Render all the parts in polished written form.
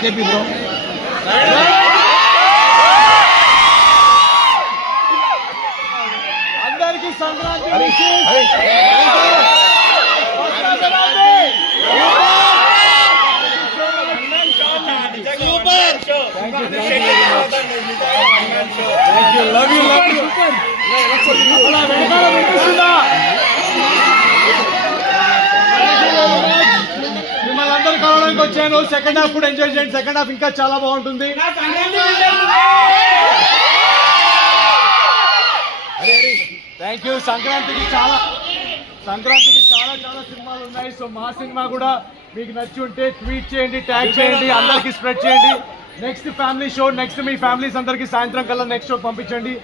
BJP bro. అందరికీ సంక్రాంతి మిమ్మల్ని అందరూ కలవడానికి వచ్చాను. సెకండ్ హాఫ్ కూడా ఎంజాయ్ చేయండి. సెకండ్ హాఫ్ ఇంకా చాలా బాగుంటుంది. Thank you. సంక్రాంతికి చాలా చాలా సినిమాలు ఉన్నాయి. సో మా సినిమా కూడా మీకు నచ్చి ఉంటే ట్వీట్ చేయండి, ట్యాగ్ చేయండి, అందరికి స్ప్రెడ్ చేయండి. నెక్స్ట్ ఫ్యామిలీ షో, నెక్స్ట్ మీ ఫ్యామిలీస్ అందరికి సాయంత్రం కల్లా నెక్స్ట్ షో పంపించండి.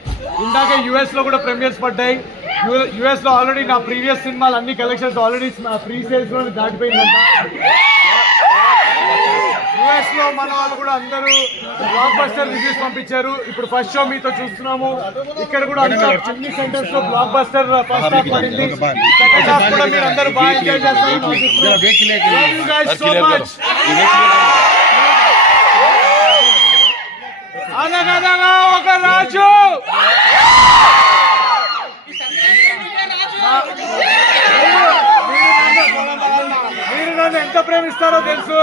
ఇందాక యుఎస్ లో కూడా ప్రీమియర్స్ పడ్డాయి. యుఎస్ లో ఆల్రెడీ నా ప్రీవియస్ సినిమాలు అన్ని కలెక్షన్స్ ఆల్రెడీ ప్రీ సేల్స్ లో దాటిపోయిందంట. యుఎస్ లో మన వాళ్ళు కూడా అందరూ బ్లాక్ బస్టర్ రివ్యూస్ పంపించారు. ఇప్పుడు ఫస్ట్ షో మీతో చూస్తున్నాము. ఇక్కడ కూడా అంతా అన్ని సెంటర్స్ లో బ్లాక్ బస్టర్ ఫస్ట్ హాఫ్ పడింది. సెకండ్ హాఫ్ కూడా మీరు అందరూ బాగా ఎంజాయ్ చేస్తారు. అనగనగా ఒక రాజు మీరు నన్ను ఎంత ప్రేమిస్తారో తెలుసు.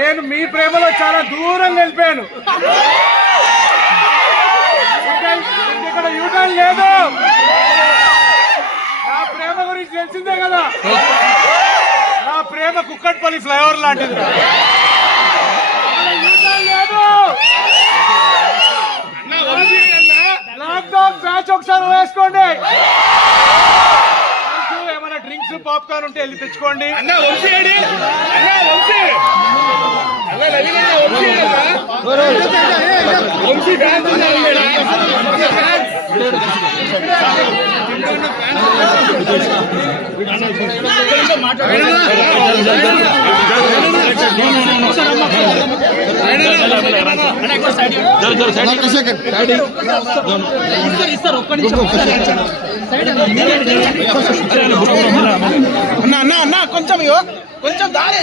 నేను మీ ప్రేమలో చాలా దూరం వెళ్ళిపోయాను. ఇక్కడ యూటర్న్ లేదు. నా ప్రేమ గురించి తెలిసిందే కదా. నా ప్రేమ కుక్కట్పల్లి ఫ్లైఓవర్ లాంటిది. యూటర్న్ లేదు. లాక్డౌన్ బ్యాచ్ ఒకసారి వేసుకోండి. ఏమైనా డ్రింక్స్ పాప్కార్న్ ఉంటే వెళ్ళి తెచ్చుకోండి. అన్న కొంచెం కొంచెం దారి